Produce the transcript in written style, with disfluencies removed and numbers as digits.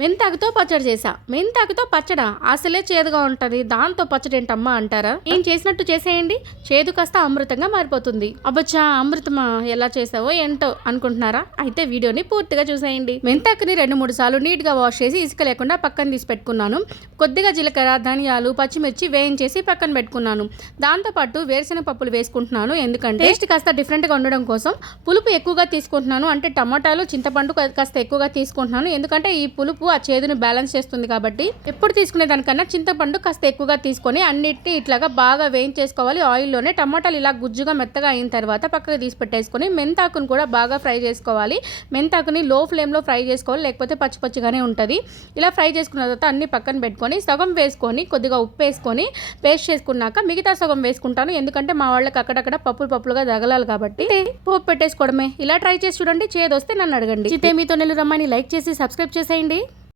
మెంతాకుతో పచ్చడి చేసా. మెంతాకుతో పచ్చడా? అసలే చేదుగా ఉంటది, దాంతో పచ్చడి ఏంటమ్మా అంటారా? ఏం చేసినట్టు చేసేయండి, చేదు కాస్త అమృతంగా మారిపోతుంది. అబ్బచ్చా, అమృతమా? ఎలా చేసావో ఏంటో అనుకుంటున్నారా? అయితే వీడియోని పూర్తిగా చూసేయండి. మెంతాకుని 2-3 సార్లు నీట్ గా వాష్ చేసి ఇసుక లేకుండా పక్కన తీసి పెట్టుకున్నాను. కొద్దిగా జీలకర్ర, ధనియాలు, పచ్చిమిర్చి వేయించేసి పక్కన పెట్టుకున్నాను. దాంతో పాటు వేరుశెనగ పప్పులు వేసుకుంటున్నాను, ఎందుకంటే టేస్ట్ కాస్త డిఫరెంట్ గా ఉండడం కోసం. పులుపు ఎక్కువగా తీసుకుంటున్నాను, అంటే టమాటాలు, చింతపండు కాస్త ఎక్కువగా తీసుకుంటున్నాను, ఎందుకంటే ఈ పులుపు ఆ చేదును బ్యాలెన్స్ చేస్తుంది కాబట్టి. ఎప్పుడు తీసుకునే దానికన్నా చింతపండు కాస్త ఎక్కువగా తీసుకొని అన్నిటిని ఇట్లాగా బాగా వేయించేసుకోవాలి ఆయిల్లోనే. టమాటాలు ఇలా గుజ్జుగా మెత్తగా అయిన తర్వాత పక్కకు తీసి పెట్టేసుకొని మెంతాకును కూడా బాగా ఫ్రై చేసుకోవాలి. మెంతాకుని లో ఫ్లేమ్లో ఫ్రై చేసుకోవాలి, లేకపోతే పచ్చి పచ్చిగానే ఉంటుంది. ఇలా ఫ్రై చేసుకున్న తర్వాత అన్ని పక్కన పెట్టుకొని సగం వేసుకొని కొద్దిగా ఉప్పు వేసుకొని పేస్ట్ చేసుకున్నాక మిగతా సగం వేసుకుంటాను, ఎందుకంటే మా వాళ్ళకి అక్కడక్కడ పప్పులుగా తగలాలి కాబట్టి. పోపు పెట్టేసుకోవడమే. ఇలా ట్రై చేసి చూడండి, చేదొస్తే నన్ను అడగండి. మీతో నెల రమ్మని లైక్ చేసి సబ్స్క్రైబ్ చేసేయండి.